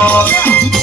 Yeah.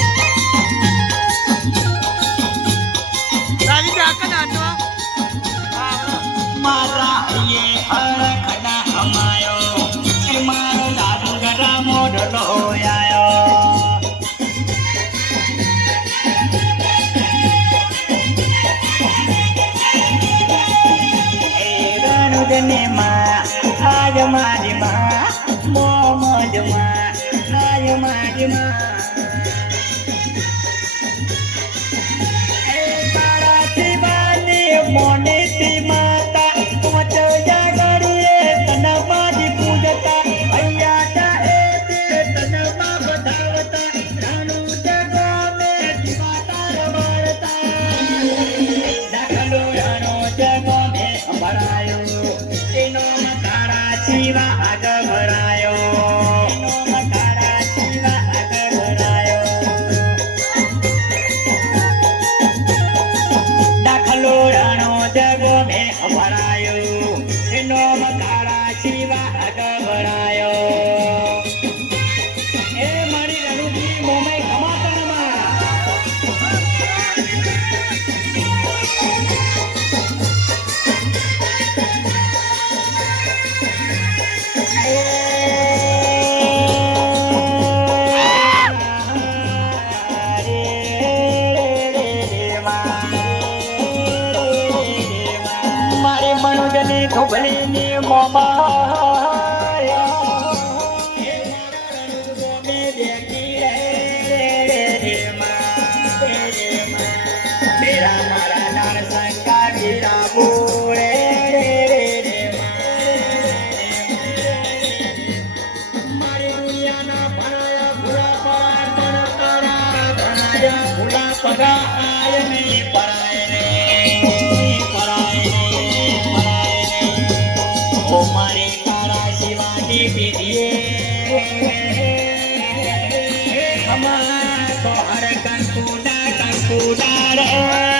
morning. મંડની ધુબલીની મોમાં. અમા તો હર કંકુડા કંકુડા રે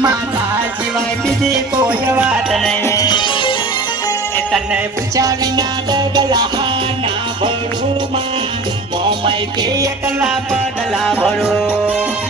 માતા સિવાય બીજી કોઈ વાત નહીં તને પૂછ્યા વિના ડગલા ના ભરું માં મોમય કે એકલા પગલા ભરો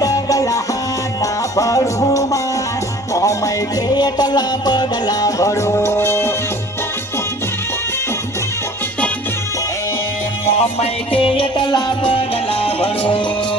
ડગલા હાટા ભરવું માં ઓમય કેટલા પગલા ભરો ઓમય કેટલા પગલા ભરો